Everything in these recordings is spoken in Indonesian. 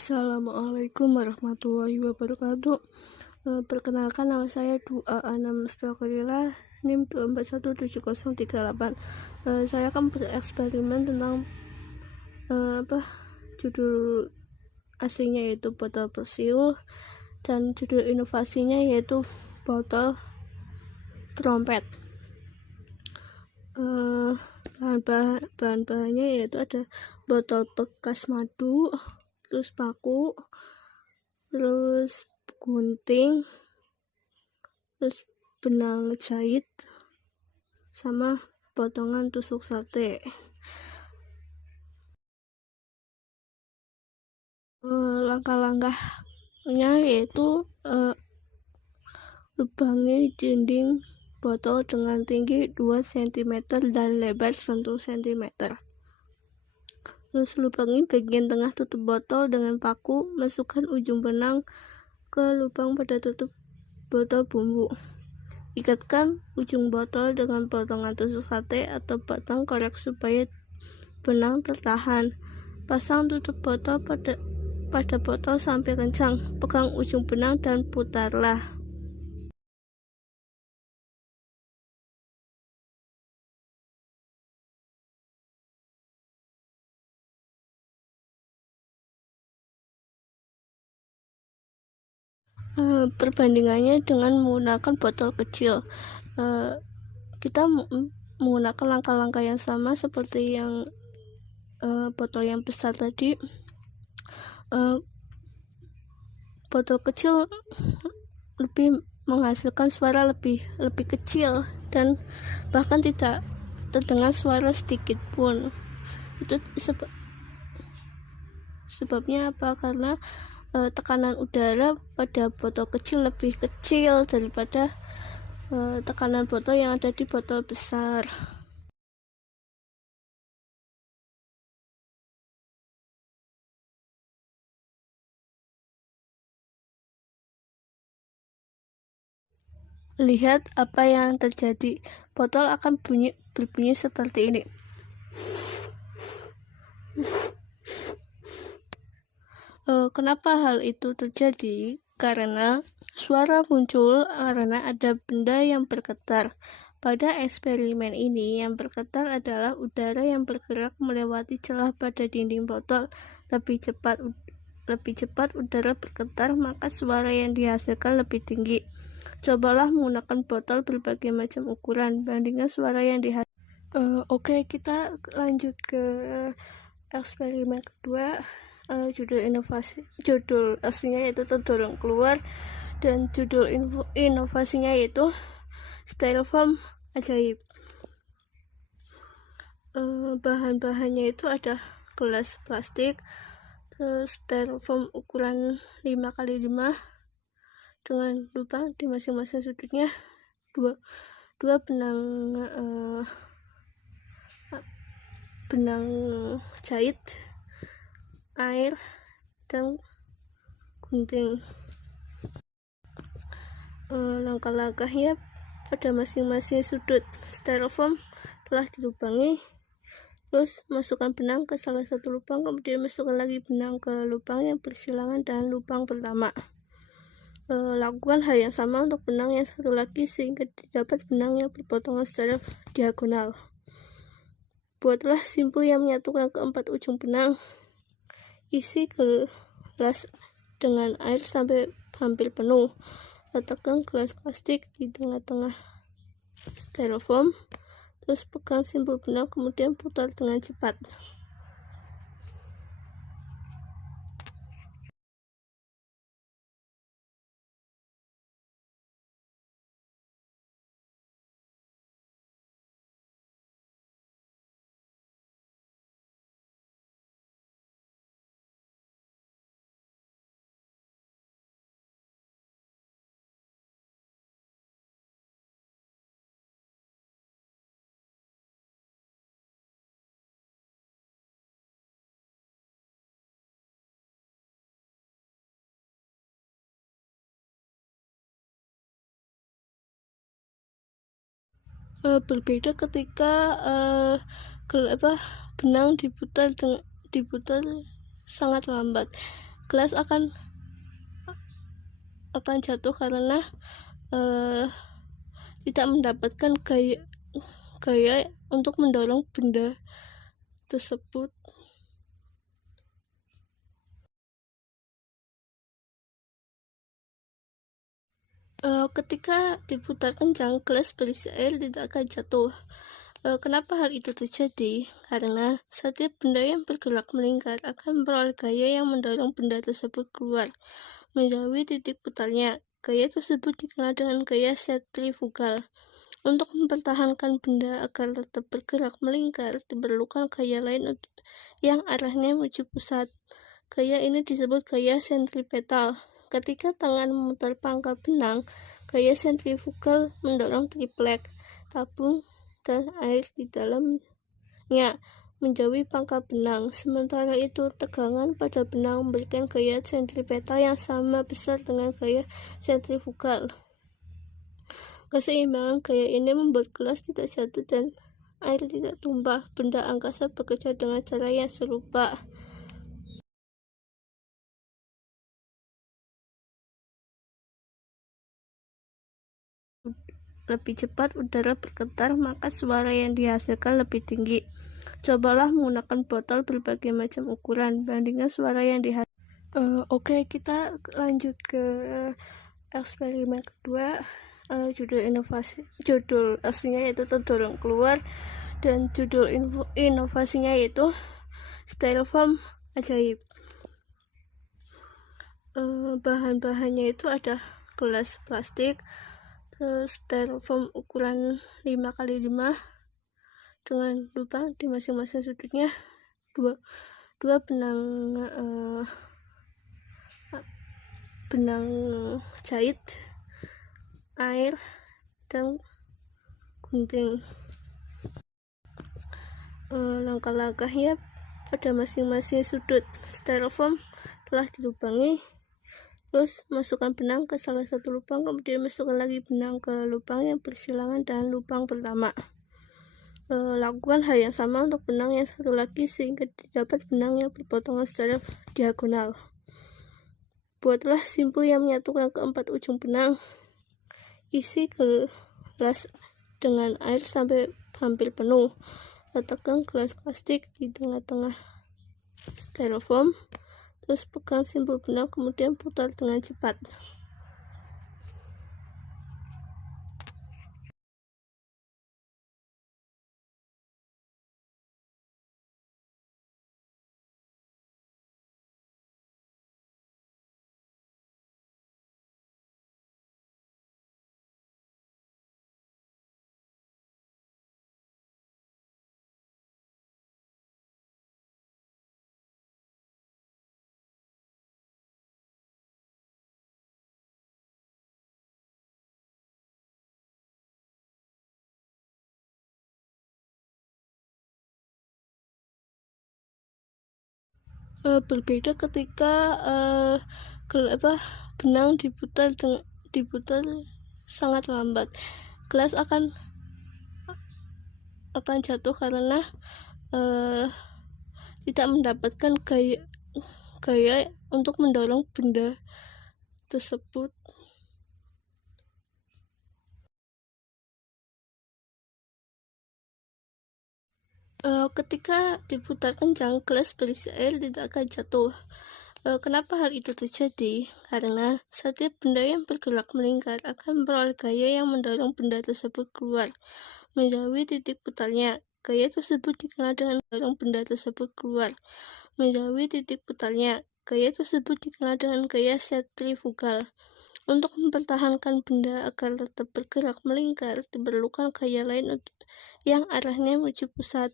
Assalamualaikum warahmatullahi wabarakatuh. Perkenalkan, nama saya Dua Anam Mustakhirillah, NIM 2417038. Saya akan bereksperimen tentang judul aslinya yaitu botol persil, dan judul inovasinya yaitu botol trompet. Bahan-bahannya yaitu ada botol bekas madu, terus paku, terus gunting, terus benang jahit, sama potongan tusuk sate. Langkah-langkahnya yaitu lubangi dinding botol dengan tinggi 2 cm dan lebar 1 cm. Terus lubangi bagian tengah tutup botol dengan paku, masukkan ujung benang ke lubang pada tutup botol bumbu. Ikatkan ujung botol dengan potongan tusuk sate atau batang korek supaya benang tertahan. Pasang tutup botol pada botol sampai kencang. Pegang ujung benang dan putarlah. Perbandingannya dengan menggunakan botol kecil, kita menggunakan langkah-langkah yang sama seperti yang botol yang besar tadi. Botol kecil lebih menghasilkan suara lebih kecil dan bahkan tidak terdengar suara sedikit pun. Itu sebabnya apa? Karena tekanan udara pada botol kecil lebih kecil daripada tekanan botol yang ada di botol besar. Lihat apa yang terjadi. Botol akan berbunyi seperti ini. Kenapa hal itu terjadi? Karena suara muncul karena ada benda yang bergetar. Pada eksperimen ini, yang bergetar adalah udara yang bergerak melewati celah pada dinding botol. Lebih cepat udara bergetar, maka suara yang dihasilkan lebih tinggi. Cobalah menggunakan botol berbagai macam ukuran, bandingkan suara yang dihasilkan. Oke, kita lanjut ke eksperimen kedua. Judul aslinya yaitu Terdorong Keluar, dan judul inovasinya yaitu styrofoam ajaib. Bahan-bahannya itu ada gelas plastik, terus styrofoam ukuran 5x5 dengan lubang di masing-masing sudutnya, dua benang jahit, air, dan gunting. Langkah-langkahnya, pada masing-masing sudut styrofoam telah dilubangi, terus masukkan benang ke salah satu lubang, kemudian masukkan lagi benang ke lubang yang bersilangan dengan lubang pertama. Lakukan hal yang sama untuk benang yang satu lagi sehingga didapat benang yang berpotongan secara diagonal. Buatlah simpul yang menyatukan keempat ujung benang. Isi gelas dengan air sampai hampir penuh. Letakkan gelas plastik di tengah-tengah styrofoam, terus pegang simpul benang, kemudian putar dengan cepat. Berbeda ketika benang diputar sangat lambat. gelas akan jatuh karena tidak mendapatkan gaya untuk mendorong benda tersebut. Ketika diputar kencang, gelas berisi air tidak akan jatuh. Kenapa hal itu terjadi? Karena setiap benda yang bergerak melingkar akan memperoleh gaya yang mendorong benda tersebut keluar menjauhi titik putarnya. Gaya tersebut dikenal dengan gaya sentrifugal. Untuk mempertahankan benda agar tetap bergerak melingkar, diperlukan gaya lain yang arahnya menuju pusat. Gaya ini disebut gaya sentripetal. Ketika tangan memutar pangkal benang, gaya sentrifugal mendorong triplek, tabung, dan air di dalamnya menjauhi pangkal benang. Sementara itu, tegangan pada benang memberikan gaya sentripetal yang sama besar dengan gaya sentrifugal. Keseimbangan gaya ini membuat gelas tidak jatuh dan air tidak tumpah. Benda angkasa bekerja dengan cara yang serupa. Lebih cepat udara bergetar, maka suara yang dihasilkan lebih tinggi. Cobalah menggunakan botol berbagai macam ukuran, bandingkan suara yang dihasilkan. Oke, kita lanjut ke eksperimen kedua. Judul aslinya yaitu terdorong keluar, dan judul inovasinya yaitu styrofoam ajaib. Bahan-bahannya itu ada gelas plastik, terus styrofoam ukuran 5x5 dengan lubang di masing-masing sudutnya, dua benang jahit, air, dan gunting. Langkah-langkahnya: pada masing-masing sudut styrofoam telah dilubangi. Terus masukkan benang ke salah satu lubang, kemudian masukkan lagi benang ke lubang yang bersilangan dengan lubang pertama. Lakukan hal yang sama untuk benang yang satu lagi sehingga didapat benang yang berpotongan secara diagonal. Buatlah simpul yang menyatukan keempat ujung benang. Isi gelas dengan air sampai hampir penuh. Letakkan gelas plastik di tengah-tengah styrofoam. Terus pegang simpul benang, kemudian putar dengan cepat. Berbeda ketika benang diputar sangat lambat. Gelas akan jatuh karena tidak mendapatkan gaya untuk mendorong benda tersebut. Ketika diputar kencang, gelas berisi air tidak akan jatuh. Kenapa hal itu terjadi? Karena setiap benda yang bergerak melingkar akan memperoleh gaya yang mendorong benda tersebut keluar menjauhi titik putarnya. Gaya tersebut dikenal dengan mendorong benda tersebut keluar menjauhi titik putarnya. Gaya tersebut dikenal dengan gaya sentrifugal. Untuk mempertahankan benda agar tetap bergerak melingkar, diperlukan gaya lain yang arahnya menuju pusat.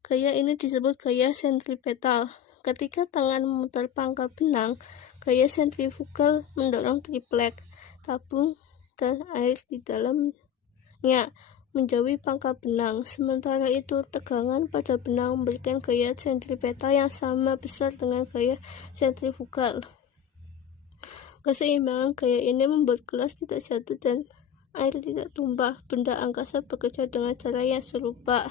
Gaya ini disebut gaya sentripetal. Ketika tangan memutar pangkal benang, gaya sentrifugal mendorong triplek, tabung, dan air di dalamnya menjauhi pangkal benang. Sementara itu, tegangan pada benang memberikan gaya sentripetal yang sama besar dengan gaya sentrifugal. Keseimbangan gaya ini membuat gelas tidak jatuh dan air tidak tumpah. Benda angkasa bekerja dengan cara yang serupa.